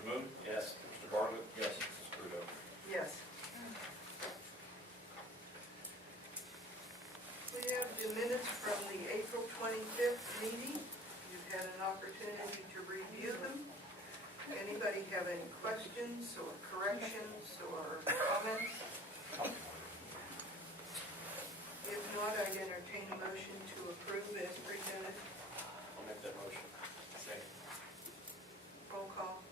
Mr. Moon? Yes. Mr. Bartlett? Yes. Mrs. Crudo? Yes. We have the minutes from the April 25th meeting. You've had an opportunity to review them. Anybody have any questions or corrections or comments? If not, I'd entertain a motion to approve as presented. I'll make that motion. Second. Roll call.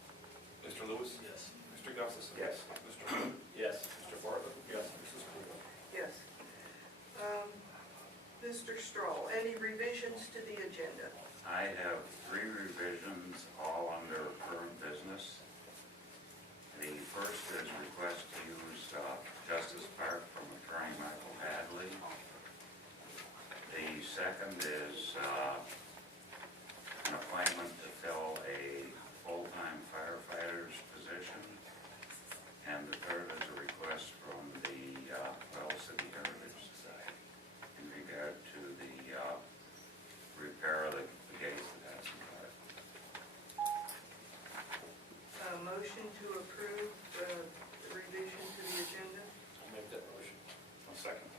Mr. Lewis? Yes. Mr. Gustafson? Yes. Mr. Moon? Yes. Mr. Bartlett? Yes. Mrs. Crudo? Yes. Mr. Stroll, any revisions to the agenda? I have 3 revisions, all under current business. The first is request to use Justice Park from Attorney Michael Hadley. The second is an appointment to fill a full-time firefighter's position. And the third is a request from the Wells City Heritage Society in regard to the repair of the gates at Hudson Park. A motion to approve the revision to the agenda. I'll make that motion. I'll second.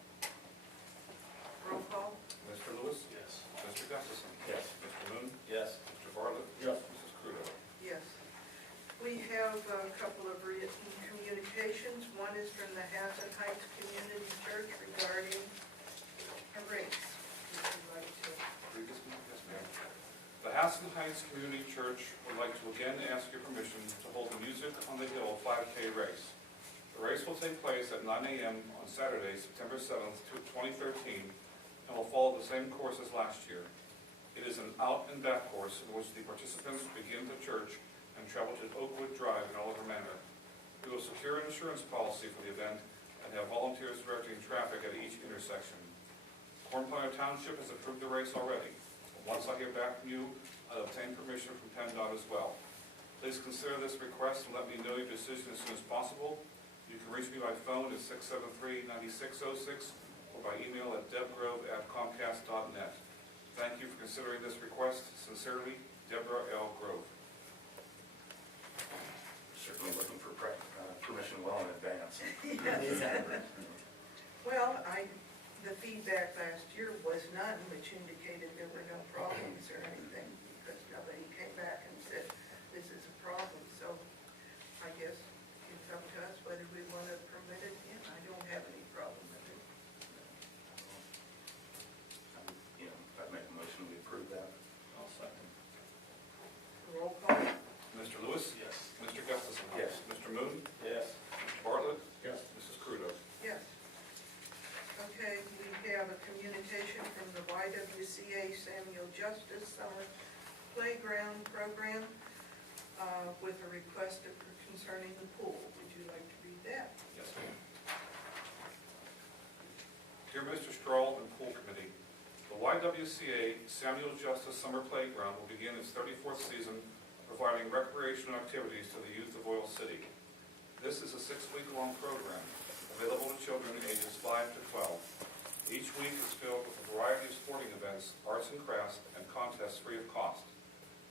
Roll call. Mr. Lewis? Yes. Mr. Gustafson? Yes. Mr. Moon? Yes. Mr. Bartlett? Yes. Mrs. Crudo? Yes. We have a couple of written communications. One is from the Hassan Heights Community Church regarding a race. Would you like to? Read this one? Yes, ma'am. The Hassan Heights Community Church would like to again ask your permission to hold the Music on the Hill 5K race. The race will take place at 9 a.m. on Saturday, September 7th, 2013, and will follow the same course as last year. It is an out and back course in which the participants begin the church and travel to Oakwood Drive in Oliver Manor. We will secure an insurance policy for the event and have volunteers directing traffic at each intersection. Cornplanter Township has approved the race already. Once I hear back from you, I'll obtain permission from PennDOT as well. Please consider this request and let me know your decision as soon as possible. You can reach me by phone at 673-9606 or by email at debgrove@comcast.net. Thank you for considering this request. Sincerely, Deborah L. Grove. Certainly looking for permission well in advance. Yes. Well, the feedback last year was none, which indicated there were no problems or anything, because nobody came back and said, this is a problem. So I guess it's up to us whether we want to permit it. And I don't have any problem with it. I'd make a motion to approve that. I'll second. Roll call. Mr. Lewis? Yes. Mr. Gustafson? Yes. Mr. Moon? Yes. Mr. Bartlett? Yes. Mrs. Crudo? Yes. Okay, we have a communication from the YWCA Samuel Justice Summer Playground Program with a request concerning the pool. Would you like to read that? Yes, ma'am. Dear Mr. Stroll and Pool Committee, the YWCA Samuel Justice Summer Playground will begin its 34th season providing recreational activities to the youth of Oil City. This is a 6-week-long program available to children ages 5 to 12. Each week is filled with a variety of sporting events, arts and crafts, and contests free of cost.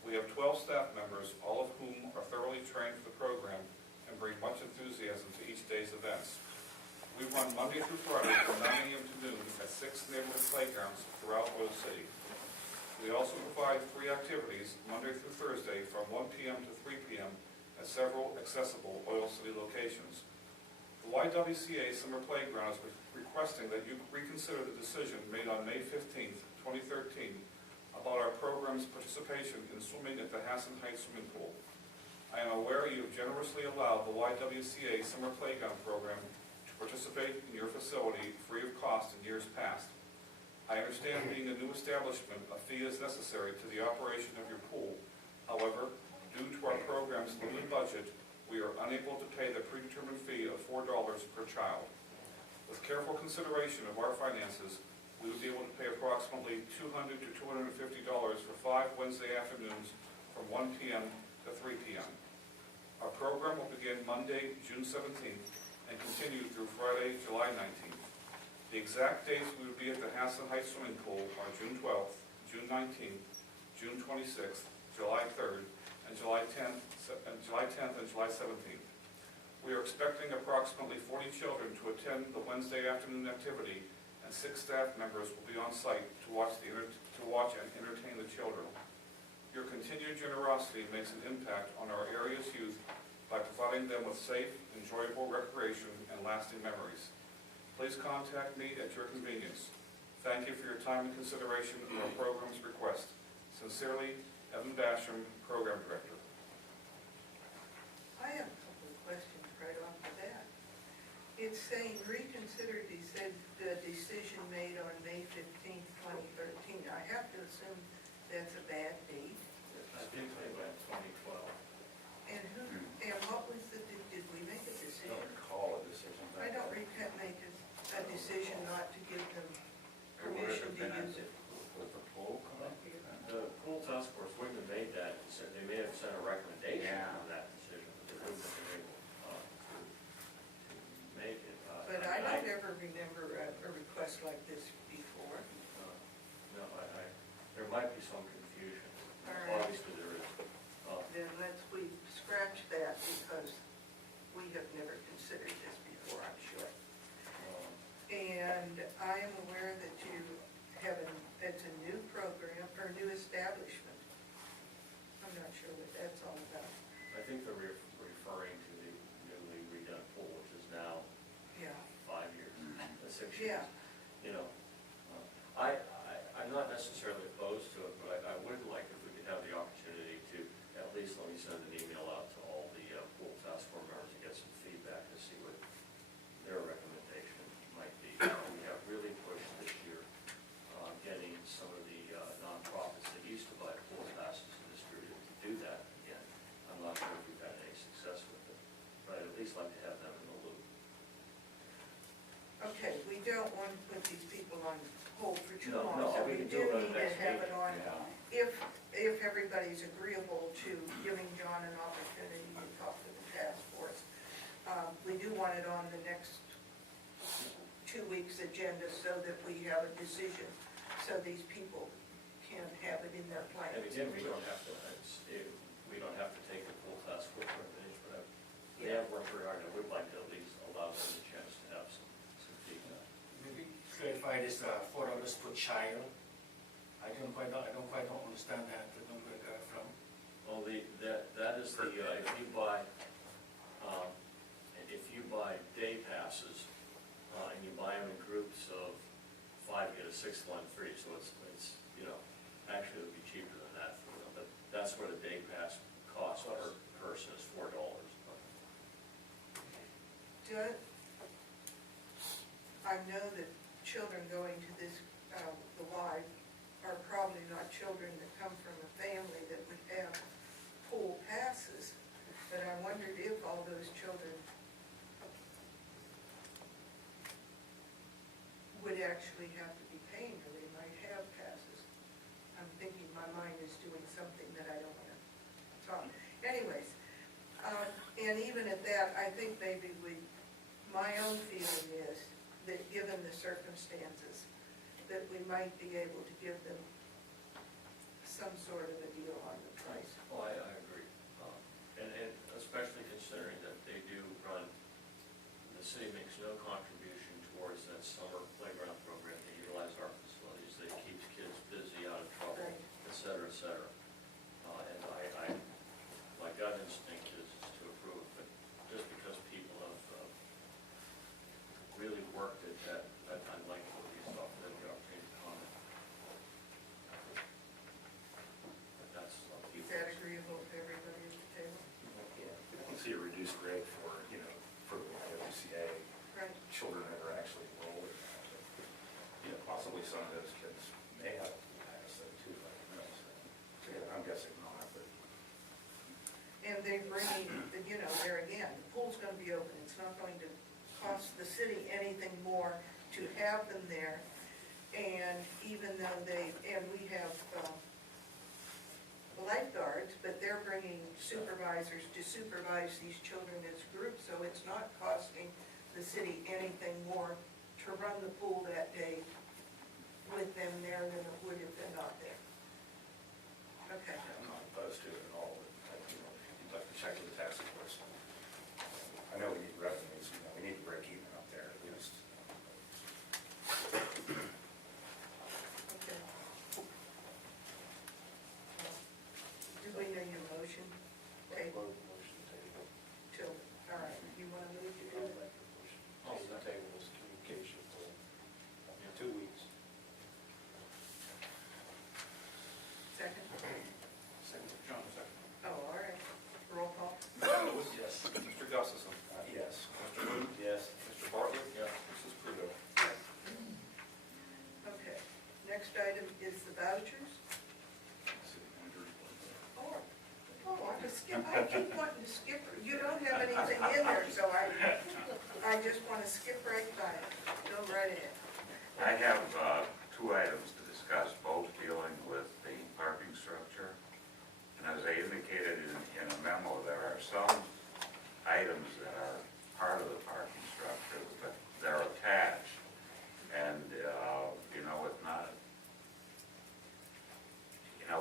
We have 12 staff members, all of whom are thoroughly trained for the program and bring much enthusiasm to each day's events. We run Monday through Friday from 9 a.m. to noon at 6 neighborhood playgrounds throughout Oil City. We also provide free activities Monday through Thursday from 1 p.m. to 3 p.m. at several accessible Oil City locations. The YWCA Summer Playground is requesting that you reconsider the decision made on May 15, 2013 about our program's participation in swimming at the Hassan Heights Swimming Pool. I am aware you have generously allowed the YWCA Summer Playground program to participate in your facility free of cost in years past. I understand being a new establishment, a fee is necessary to the operation of your pool. However, due to our program's limited budget, we are unable to pay the predetermined fee of $4 per child. With careful consideration of our finances, we would be able to pay approximately $200 to $250 for 5 Wednesday afternoons from 1 p.m. to 3 p.m. Our program will begin Monday, June 17th, and continue through Friday, July 19th. The exact dates we will be at the Hassan Heights Swimming Pool are June 12th, June 19th, June 26th, July 3rd, and July 10th We are expecting approximately 40 children to attend the Wednesday afternoon activity, and 6 staff members will be on site to watch and entertain the children. Your continued generosity makes an impact on our area's youth by providing them with safe, enjoyable recreation and lasting memories. Please contact me at your convenience. Thank you for your time and consideration of our program's request. Sincerely, Evan Basham, Program Director. I have a couple of questions right off the bat. It's saying reconsider the decision made on May 15th, 2013. I have to assume that's a bad date. I think they went 2012. And what was did we make a I decision? don't recall a decision. I don't make a decision not to give them Or would it permission have to been use it. with the pool committee? The pool task force wouldn't have made that decision. They may have sent a recommendation Yeah. on that decision, but they wouldn't have been able to make it. But I don't ever remember a request like this before. No, there might be some confusion. All right. Obviously, there is. Then we scratch that because we have never considered this before, I'm sure. And I am aware that you have it's a new program or new establishment. I'm not sure what that's all about. I think they're referring to the newly redone pool, which is now Yeah, 5 years, 6 yeah. years. You know, I'm not necessarily opposed to it, but I would like if we could have the opportunity to, at least let me send an email out to all the pool task force members and get some feedback to see what their recommendation might be. We have really pushed this year getting some of the nonprofits that used to buy pool passes and distribute to do that again. I'm not sure if we've had any success with it, but I'd at least like to have them in the loop. Okay, we don't want to put these people on hold for too No, long, no, so we we can do do it on need the to next have it meeting. on. Yeah. If everybody's agreeable to giving John an opportunity to talk to the task force, we do want it on the next 2 weeks' agenda so that we have a decision, so these people can have it in their plans. And again, we don't have to take the full task force recommendation, but they have worked very hard. I would like to at least allow them the chance to have some feedback. Maybe clarify this $4 per child. I don't quite understand that, the number I got from. Well, that is the, if you buy day passes, and you buy them in groups of 5, you get a 6th one free, so it's, actually it would be cheaper than that for them, but that's where the day pass cost per person is $4. I know that children going to this, the Y, are probably not children that come from a family that would have pool passes, but I wondered if all those children would actually have to be paying, or they might have passes. I'm thinking my mind is doing something that I don't want to talk. Anyways, and even at that, I think maybe my own feeling is that given the circumstances, that we might be able to give them some sort of a deal on the price. Oh, I agree. And especially considering that they do run, the city makes no contribution towards that summer playground program. They utilize our facilities, they keep kids busy, out of trouble, Right. et cetera, et cetera. And my gut instinct is to approve it, but just because people have really worked at that, I'd like to at least offer them the opportunity to comment. But that's up to you. Is that agreeable to everybody at the table? I can see a reduced rate for, for the YWCA, Right. children that are actually enrolled in that. But, possibly some of those kids may have a pass too, I don't know. So, I'm guessing not, but. And they bring, there again, the pool's gonna be open, it's not going to cost the city anything more to have them there. And even though we have lifeguards, but they're bringing supervisors to supervise these children as groups, so it's not costing the city anything more to run the pool that day with them there than it would if they're not there. Okay. I'm not opposed to it at all, but, if you'd like to check with the task force. I know we Skip, I keep wanting to skip, you don't have anything in there, so I just want to skip right by it. Go right ahead. I have two items to discuss, both dealing with the parking structure. And as I indicated in a memo, there are some items that are part of the parking structure, but they're attached. And, it's not,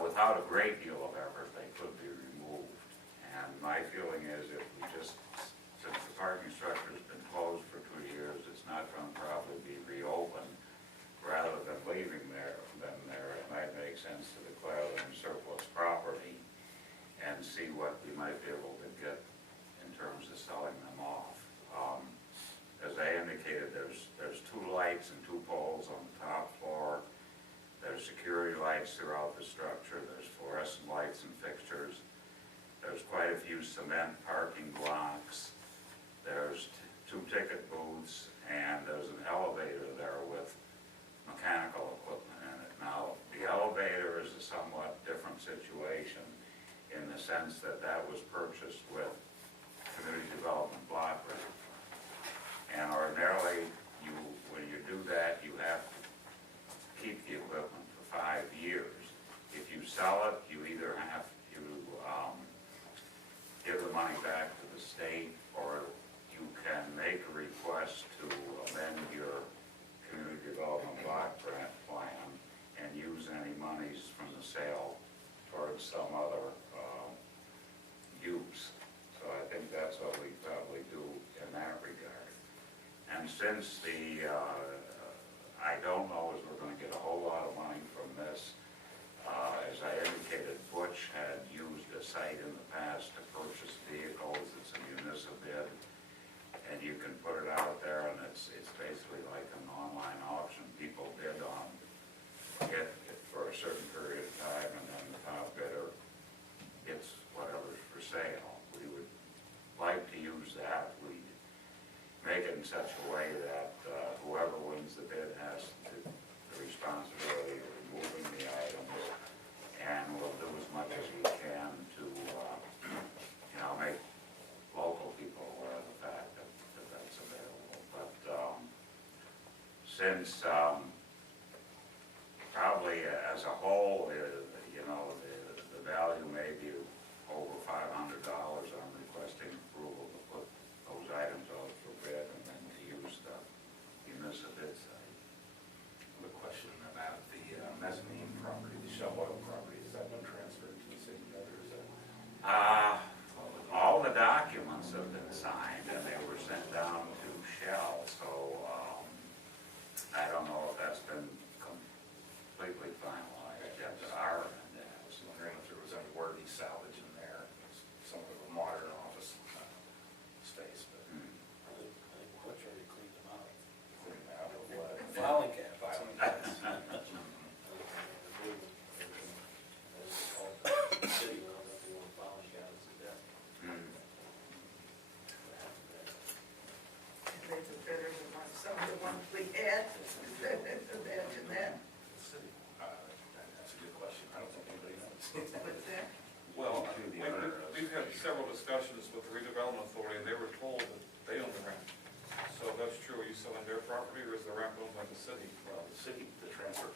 without a great deal of effort, they could be removed. And my feeling is if we just, since the parking structure's been closed for 2 years, it's not gonna probably be reopened, rather than leaving them there, it might make sense to declare them surplus property and see what we might be able to get in terms of selling them off. As I indicated, there's 2 lights and 2 poles on the top floor. There's security lights throughout the structure. There's fluorescent lights and fixtures. There's quite a few cement parking blocks. There's 2 ticket booths, and there's an elevator there with mechanical equipment in it. Now, the elevator is a somewhat different situation in the sense that that was purchased with community development block grant. And ordinarily, when you do that, you have to keep the equipment for 5 years. If you sell it, you either have to give the money back to the state, or you can make a request to amend your community development block grant plan and use any monies from the sale towards some other use. So I think that's what we probably do in that regard. And since I don't know if we're gonna get a whole lot of money from this, as I indicated, Butch had used a site in the past to purchase vehicles. It's a municipal bid, and you can put it out there, and it's basically like an online auction. People bid on it for a certain period of time, and then the top bidder gets whatever's for sale. We would like to use that. We make it in such a way that whoever wins the bid has the responsibility of removing the items, and we'll do as much as we can to, make local people aware of the fact that that's available. But since probably as a whole, the value may be over $500, I'm requesting approval to put those items out for bid and then to use the municipal bid site. The question about the mezzanine property, the Shell Oil property, has that been transferred to the city yet, or is that? All the documents have been signed and they were sent down to Shell, so I don't know if that's been completely finalized yet to our end. I was wondering if there was any worthy salvage in there, some of the modern office space, but I think Butch already cleaned them out. cleaning out of what? Filing cabinets. City will have to want filing cabinets to death. Hmm. And they were better than some of the ones we had. Imagine that. That's a good question. I don't think anybody knows. What's that? Well, The owner of- we've had several discussions with the redevelopment authority, and they were told that they own the rent. So that's true, are you selling their property, or is the rent owned by the city? Well, the city, the transfer